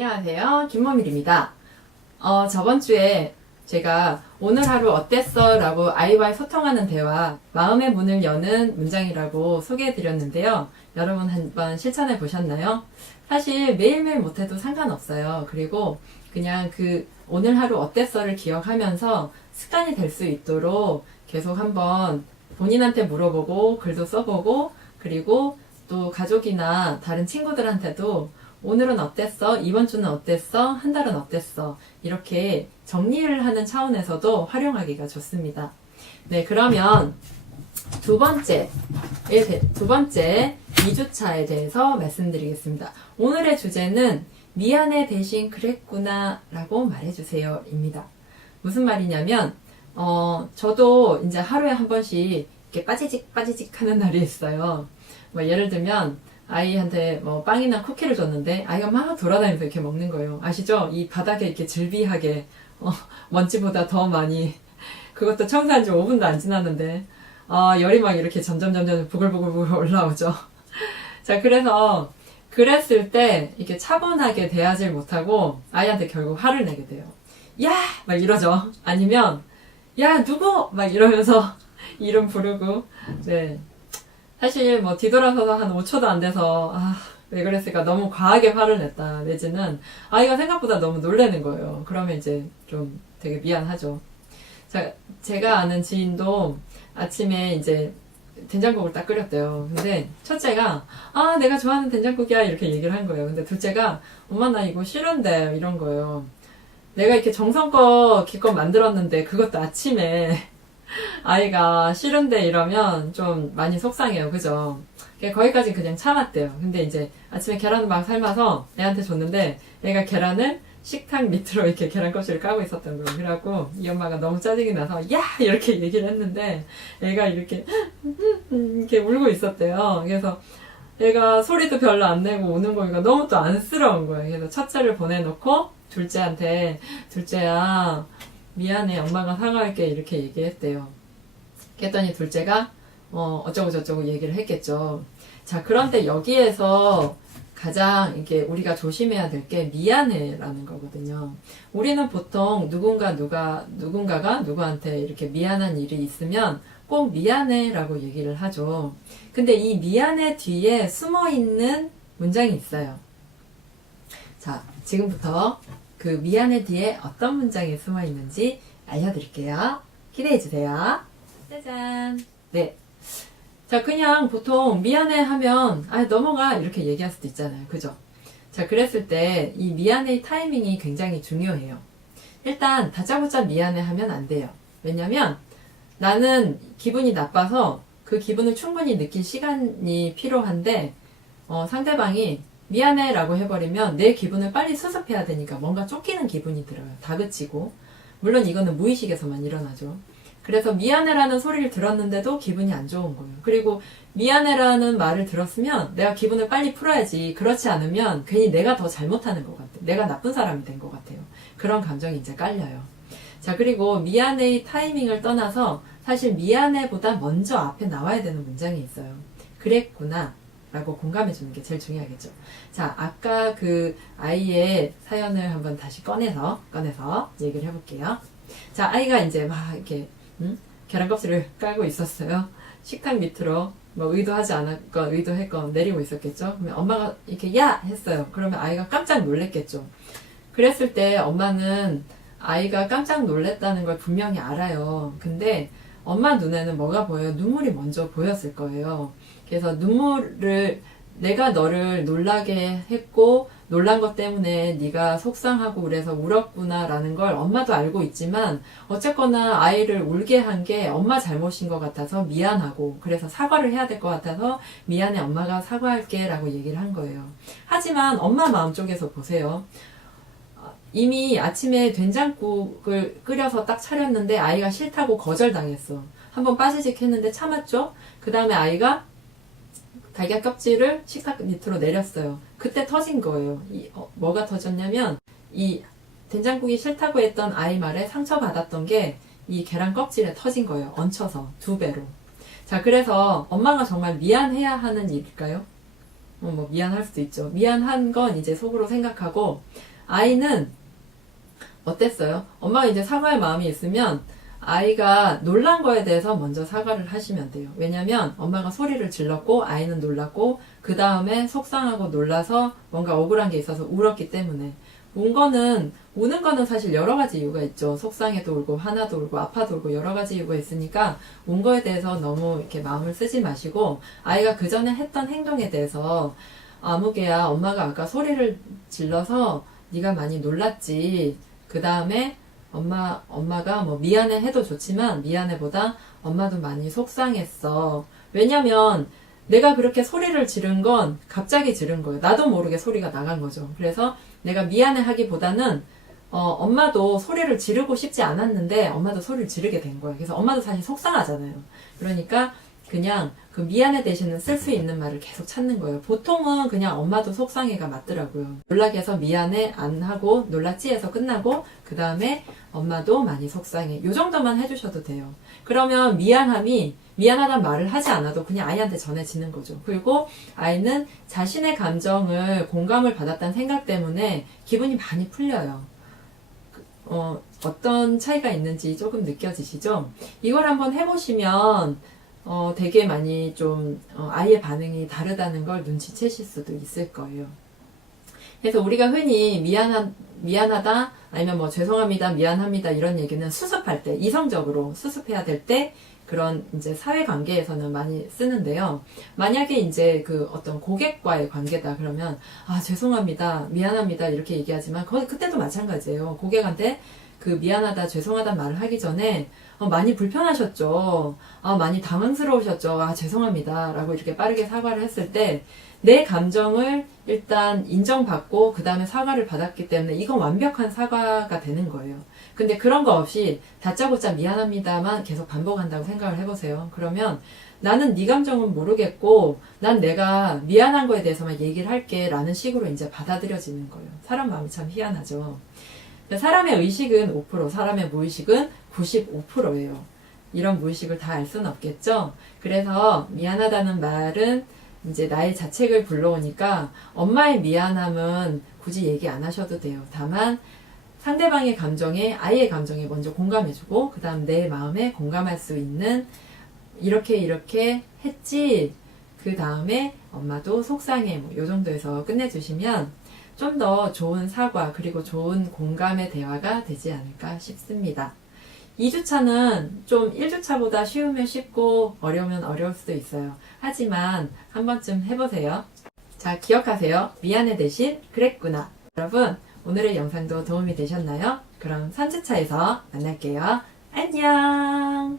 안녕하세요. 김모밀입니다. 저번 주에 제가 오늘 하루 어땠어? 라고 아이와의 소통하는 대화, 마음의 문을 여는 문장이라고 소개해드렸는데요. 여러분 한번 실천해 보셨나요? 사실 매일매일 못해도 상관없어요. 그리고 그냥 오늘 하루 어땠어를 기억하면서 습관이 될 수 있도록 계속 한번 본인한테 물어보고 글도 써보고 그리고 또 가족이나 다른 친구들한테도 오늘은 어땠어? 이번 주는 어땠어? 한 달은 어땠어? 이렇게 정리를 하는 차원에서도 활용하기가 좋습니다. 네, 그러면 두 번째 2주차에 대해서 말씀드리겠습니다. 오늘의 주제는 미안해 대신 그랬구나 라고 말해주세요 입니다. 무슨 말이냐면 저도 이제 하루에 한 번씩 이렇게 빠지직 하는 날이 있어요. 뭐 예를 들면 아이한테 뭐 빵이나 쿠키를 줬는데 아이가 막 돌아다니면서 이렇게 먹는 거예요. 아시죠? 이 바닥에 이렇게 질비하게 먼지보다 더 많이, 그것도 청소한 지 5분도 안 지났는데 열이 막 이렇게 점점 부글부글 올라오죠. 자, 그래서 그랬을 때 이렇게 차분하게 대하지 못하고 아이한테 결국 화를 내게 돼요. 야! 막 이러죠. 아니면 야 누구! 막 이러면서 이름 부르고. 네, 사실 뭐 뒤돌아서서 한 5초도 안 돼서 왜 그랬을까, 너무 과하게 화를 냈다, 내지는 아이가 생각보다 너무 놀라는 거예요. 그러면 이제 좀 되게 미안하죠. 자, 제가 아는 지인도 아침에 이제 된장국을 딱 끓였대요. 근데 첫째가 내가 좋아하는 된장국이야 이렇게 얘기를 한 거예요. 근데 둘째가 엄마 나 이거 싫은데 이런 거예요. 내가 이렇게 정성껏 기껏 만들었는데 그것도 아침에 아이가 싫은데 이러면 좀 많이 속상해요. 그죠? 거기까지 그냥 참았대요. 근데 이제 아침에 계란을 막 삶아서 애한테 줬는데 애가 계란을 식탁 밑으로 이렇게 계란 껍질을 까고 있었던 거예요. 그래갖고 이 엄마가 너무 짜증이 나서 야! 이렇게 얘기를 했는데 애가 이렇게 이렇게 울고 있었대요. 그래서 애가 소리도 별로 안 내고 우는 거니까 너무 또 안쓰러운 거예요. 그래서 첫째를 보내놓고 둘째한테 둘째야 미안해 엄마가 사과할게 이렇게 얘기했대요. 그랬더니 둘째가 어쩌고 저쩌고 얘기를 했겠죠. 자, 그런데 여기에서 가장 이게 우리가 조심해야 될 게 미안해라는 거거든요. 우리는 보통 누군가가 누구한테 이렇게 미안한 일이 있으면 꼭 미안해라고 얘기를 하죠. 근데 이 미안해 뒤에 숨어 있는 문장이 있어요. 자, 지금부터 그 미안해 뒤에 어떤 문장이 숨어 있는지 알려드릴게요. 기대해 주세요. 짜잔. 네. 자, 그냥 보통 미안해 하면 넘어가 이렇게 얘기할 수도 있잖아요. 그죠? 자, 그랬을 때 이 미안해의 타이밍이 굉장히 중요해요. 일단 다짜고짜 미안해 하면 안 돼요. 왜냐면 나는 기분이 나빠서 그 기분을 충분히 느낄 시간이 필요한데 상대방이 미안해 라고 해버리면 내 기분을 빨리 수습해야 되니까 뭔가 쫓기는 기분이 들어요. 다그치고. 물론 이거는 무의식에서만 일어나죠. 그래서 미안해라는 소리를 들었는데도 기분이 안 좋은 거예요. 그리고 미안해라는 말을 들었으면 내가 기분을 빨리 풀어야지. 그렇지 않으면 괜히 내가 더 잘못하는 것 같아요. 내가 나쁜 사람이 된 것 같아요. 그런 감정이 이제 깔려요. 자, 그리고 미안해의 타이밍을 떠나서 사실 미안해보다 먼저 앞에 나와야 되는 문장이 있어요. 그랬구나 라고 공감해주는 게 제일 중요하겠죠. 자, 아까 그 아이의 사연을 한번 다시 꺼내서 얘기를 해볼게요. 자, 아이가 이제 막 이렇게 계란 껍질을 깔고 있었어요. 식탁 밑으로 뭐 의도하지 않았건 의도했건 내리고 있었겠죠. 그러면 엄마가 이렇게 야! 했어요. 그러면 아이가 깜짝 놀랬겠죠. 그랬을 때 엄마는 아이가 깜짝 놀랬다는 걸 분명히 알아요. 근데 엄마 눈에는 뭐가 보여요? 눈물이 먼저 보였을 거예요. 그래서 내가 너를 놀라게 했고 놀란 것 때문에 네가 속상하고 그래서 울었구나 라는 걸 엄마도 알고 있지만 어쨌거나 아이를 울게 한 게 엄마 잘못인 것 같아서 미안하고 그래서 사과를 해야 될 것 같아서 미안해 엄마가 사과할게 라고 얘기를 한 거예요. 하지만 엄마 마음속에서 보세요. 이미 아침에 된장국을 끓여서 딱 차렸는데 아이가 싫다고 거절당했어. 한번 빠지직 했는데 참았죠. 그 다음에 아이가 달걀 껍질을 식탁 밑으로 내렸어요. 그때 터진 거예요. 뭐가 터졌냐면 이 된장국이 싫다고 했던 아이 말에 상처받았던 게 이 계란 껍질에 터진 거예요. 얹혀서 2배로. 자, 그래서 엄마가 정말 미안해야 하는 일일까요? 뭐 미안할 수도 있죠. 미안한 건 이제 속으로 생각하고, 아이는 어땠어요? 엄마가 이제 사과의 마음이 있으면 아이가 놀란 거에 대해서 먼저 사과를 하시면 돼요. 왜냐면 엄마가 소리를 질렀고 아이는 놀랐고 그 다음에 속상하고 놀라서 뭔가 억울한 게 있어서 울었기 때문에, 우는 거는 사실 여러 가지 이유가 있죠. 속상해도 울고 화나도 울고 아파도 울고 여러 가지 이유가 있으니까 운 거에 대해서 너무 이렇게 마음을 쓰지 마시고, 아이가 그 전에 했던 행동에 대해서 아무개야, 엄마가 아까 소리를 질러서 네가 많이 놀랐지. 그 다음에 엄마가 뭐 미안해 해도 좋지만 미안해보다 엄마도 많이 속상했어. 왜냐면 내가 그렇게 소리를 지른 건 갑자기 지른 거예요. 나도 모르게 소리가 나간 거죠. 그래서 내가 미안해 하기보다는 엄마도 소리를 지르고 싶지 않았는데 엄마도 소리를 지르게 된 거예요. 그래서 엄마도 사실 속상하잖아요. 그러니까 그냥 그 미안해 대신에 쓸 수 있는 말을 계속 찾는 거예요. 보통은 그냥 엄마도 속상해가 맞더라고요. 놀라게 해서 미안해 안 하고 놀랐지 해서 끝나고 그 다음에 엄마도 많이 속상해. 요 정도만 해주셔도 돼요. 그러면 미안하다는 말을 하지 않아도 그냥 아이한테 전해지는 거죠. 그리고 아이는 자신의 감정을 공감을 받았다는 생각 때문에 기분이 많이 풀려요. 어떤 차이가 있는지 조금 느껴지시죠? 이걸 한번 해보시면 되게 많이 좀 아이의 반응이 다르다는 걸 눈치채실 수도 있을 거예요. 그래서 우리가 흔히 미안하다 아니면 뭐 죄송합니다, 미안합니다 이런 얘기는 수습할 때, 이성적으로 수습해야 될 때 그런 이제 사회관계에서는 많이 쓰는데요. 만약에 이제 그 어떤 고객과의 관계다 그러면 죄송합니다, 미안합니다 이렇게 얘기하지만 그때도 마찬가지예요. 고객한테 그 미안하다, 죄송하다 말을 하기 전에 많이 불편하셨죠. 많이 당황스러우셨죠. 죄송합니다. 라고 이렇게 빠르게 사과를 했을 때 내 감정을 일단 인정받고 그 다음에 사과를 받았기 때문에 이건 완벽한 사과가 되는 거예요. 근데 그런 거 없이 다짜고짜 미안합니다만 계속 반복한다고 생각을 해보세요. 그러면 나는 네 감정은 모르겠고 난 내가 미안한 거에 대해서만 얘기를 할게 라는 식으로 이제 받아들여지는 거예요. 사람 마음이 참 희한하죠. 사람의 의식은 5%, 사람의 무의식은 95%예요. 이런 무의식을 다 알 수는 없겠죠? 그래서 미안하다는 말은 이제 나의 자책을 불러오니까 엄마의 미안함은 굳이 얘기 안 하셔도 돼요. 다만 상대방의 감정에, 아이의 감정에 먼저 공감해주고 그 다음 내 마음에 공감할 수 있는 이렇게 했지. 그 다음에 엄마도 속상해. 요 정도에서 끝내주시면 좀 더 좋은 사과 그리고 좋은 공감의 대화가 되지 않을까 싶습니다. 2주차는 좀 1주차보다 쉬우면 쉽고 어려우면 어려울 수도 있어요. 하지만 한 번쯤 해보세요. 자, 기억하세요. 미안해 대신 그랬구나. 여러분, 오늘의 영상도 도움이 되셨나요? 그럼 3주차에서 만날게요. 안녕!